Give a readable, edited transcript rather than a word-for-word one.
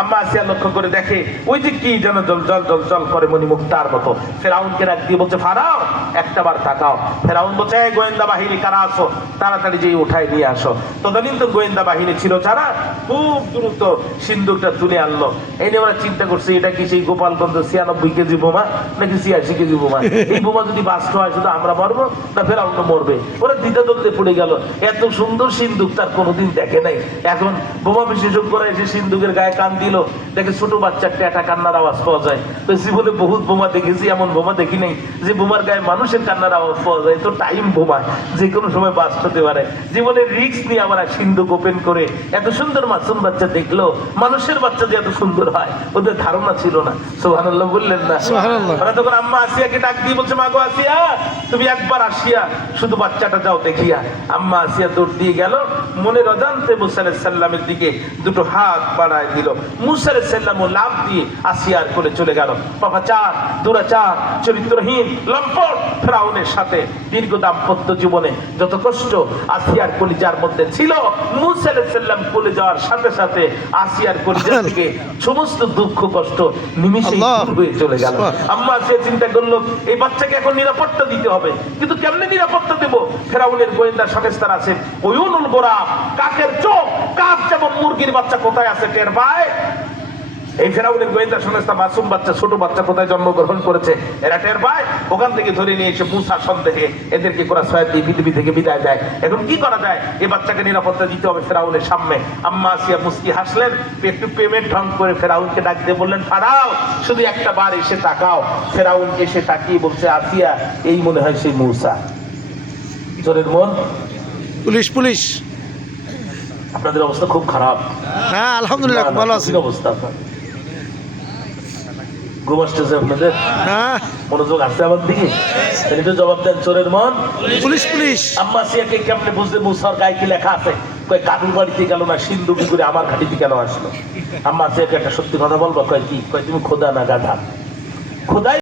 আম্মা আসিয়া লক্ষ্য করে দেখে ওই যে কি যেন জল জল জল জল করে মণিমুক্তার মতো। ফেরাউনকে ডাক দিয়ে বলছে, ফারাও একটাবার তাকাও। ফেরাউন বলছে, এই গোয়েন্দা বাহিনী কারা আছো, তাড়াতাড়ি যে উঠাই নিয়ে আসো। তদানীন্তন গোয়েন্দা বাহিনী ছিল যারা খুব দ্রুত সিন্দুকটা তুলে আনলো। এই নিয়ে ওরা চিন্তা করছে, এটা কি সেই গোপালগঞ্জ 96 কেজি বোমা নাকি 86 কেজি বোমা? এই বোমা যদি বাস্ট হয় শুধু আমরা মরবো না ফেরাউন মরবে? ওরা দ্বিধাদ্বন্দ্বে পড়ে গেল। এত সুন্দর সিন্দুক তার কোনোদিন দেখে নাই। এখন বোমা বিশেষজ্ঞরা এসে সিন্দুকের গায়ে কান দিল, দেখে ছোট বাচ্চার ট্যাটা কান্নার আওয়াজ পাওয়া যায়। তো জীবনে বহুত বোমা দেখেছি, এমন বোমা দেখি নাই যে বোমার গায়ে মানুষের কান্নার আওয়াজ পাওয়া যায়। তো টাইম বোমা, যে কোনো সময় বাস্ট হতে পারে। জীবনের রিস্ক নিয়ে আমরা সিন্দুক ওপেন করে এত সুন্দর মাসুম বাচ্চা দেখলো। মানুষের বাচ্চা যে এত সুন্দর হয় ওদের ধারণা ছিল না। সুবহানাল্লাহ বললেন না? সুবহানাল্লাহ। ওরা তখন আম্মা আসিয়াকে ডাক দিয়ে বলছে, মা গো আসিয়া, তুমি একবার আসিয়া শুধু বাচ্চাটা যাও দেখিয়া। আম্মা আসিয়া দৌড় দিয়ে গেল, মনের অজান্তে মুসা আলাইহিস সালামের দিকে দুটো হাত বাড়ায় দিল। মুসা আলাইহিস সালাম লাফ দিয়ে আসিয়ার কোলে চলে গেল। পাপাচার, দুরাচার, চরিত্রহীন, লম্পট ফেরাউনের সাথে দীর্ঘ দাম্পত্য জীবনে যত কষ্ট আসিয়ার কলিজার মধ্যে ছিল, মুসা আলাইহিস সালাম কোলে যাওয়ার সাথে সাথে আসিয়ার কলিজা থেকে সমস্ত দুঃখ কষ্ট নিমিষেই দূর হয়ে চলে গেল। আম্মা সে চিন্তা করলো, এই বাচ্চাকে এখন নিরাপত্তা দিতে হবে, কিন্তু কেমনে নিরাপত্তা দেব? ফেরাউনের গোয়েন্দা সংস্থার আছে ওয়ুনুল গোরাব, কাকের চোখ, কাক যেমন মুরগির বাচ্চা কোথায় আছে টের পায়। এই ফেরাউনের গোয়েন্দা সংস্থা মাসুম বাচ্চা, ছোট বাচ্চা কোথায় জন্মগ্রহণ করেছে এরা টের পায়। ওখান থেকে ধরে নিয়ে এসে মুসার সন্দেহে এদেরকে কোরা সহায়তা দিয়ে পৃথিবী থেকে বিদায় দেয়। এখন কি করা যায়? এই বাচ্চাকে নিরাপত্তা দিতে হবে ফেরাউনের সামনে। আম্মা আসিয়া মুস্কি হাসলেন, একটু পেমেন্ট ঢং করে ফেরাউনকে ডাক দিয়ে বললেন, ফারাও শুধু একটা বার এসে তাকাও। ফেরাউন এসে তাকিয়ে বলছে, আসিয়া এই মনে হয় সেই মুসা। জোরের মন। Police police. আপনাদের অবস্থা খুব খারাপ। হ্যাঁ আলহামদুলিল্লাহ ভালো আছি। অবস্থা আপনার ঘুম আসতেছে আপনাদের? হ্যাঁ মনোযোগ আসছে আমার দিকে, একটু জবাব দেন। চোরের মন। Police police. আম্মা সিয়াকে কেমনে বুঝতে মুসার গায়ে কি লেখা আছে? কয় কাদুর বাড়িতে গেল না, সিন্ধুকি করে আমার ঘাটিতে কেন আসলো? আম্মা সিয়াকে একটা সত্যি কথা বলবো। কয় কি? কয় তুমি খোদা না গাধা? খোদাই